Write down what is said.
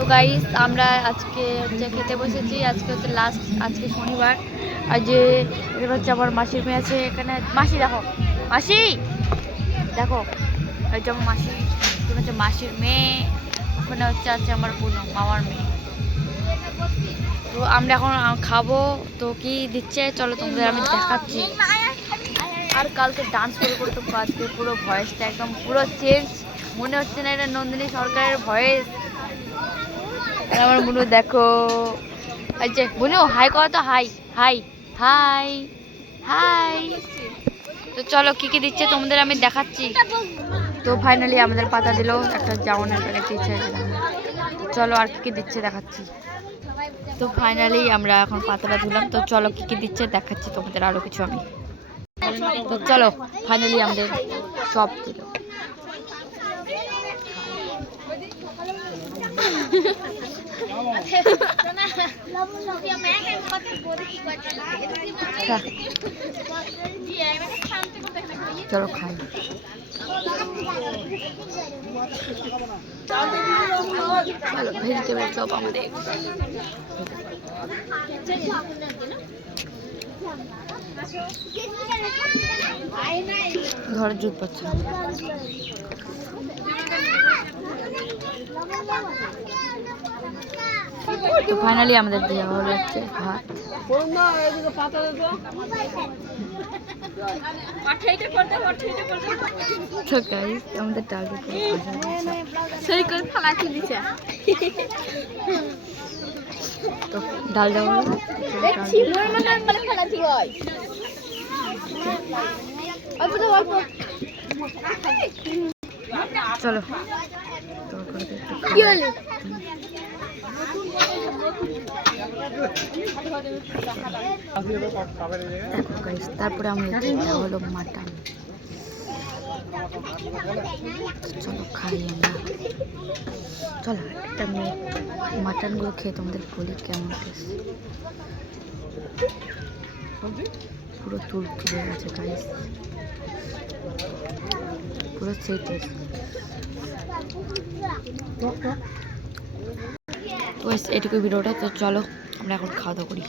তো গাইস আমরা আজকে হচ্ছে খেতে বসেছি। আজকে হচ্ছে লাস্ট, আজকে শনিবার। আর যে এখানে হচ্ছে আমার মাসির মেয়ে আছে এখানে। মাসি দেখো, মাসি দেখো, এই যে আমার মাসি, এখানে হচ্ছে মাসির মেয়ে, ওখানে হচ্ছে আছে আমার বোনো মামার মেয়ে। তো আমরা এখন খাবো। তো কি দিচ্ছে চলো তোমাদের আমি দেখাচ্ছি। আর কালকে ডান্স করে করে তো আজকে পুরো ভয়েসটা একদম পুরো চেঞ্জ, মনে হচ্ছে না এটা নন্দিনী সরকারের ভয়েস। আর আমার বুনু দেখো, আচ্ছা বুনু হাই করো তো, হাই হাই হাই হাই। তো চলো কি কি দিচ্ছে তোমাদের আমি দেখাচ্ছি। তো ফাইনালি আমাদের পাতা দিল একটা জাউনের প্যাকেট দিচ্ছে। চলো আর কি কি দিচ্ছে দেখাচ্ছি। তো ফাইনালি আমরা এখন পাতাটা ধুলাম। তো চলো কি কি দিচ্ছে দেখাচ্ছি তোমাদের আরো কিছু আমি। তো চলো ফাইনালি আমাদের সব দিল। চলো খাই। চলো ভেজিটেবল চপ আমাদের ঘরের জুত পাচ্ছে। তো ফাইনালি আমাদের দেওয়া হলো হচ্ছে ভাত। তো গাইস আমাদের টার্গেট তো ডাল দেওয়া হলো। চলো তারপরে আমরা হলো মাটন। চলো খাই আমরা। চলো একটা মাটনগুলো খেয়ে তোমাদের বলি কেমন টেস্ট। পুরো তুলতুলে গেছে গাইস, পুরো সেই টেস্ট। তো এটুকু ভিডিওটা। তো চলো আমরা এখন খাওয়া দাওয়া করি।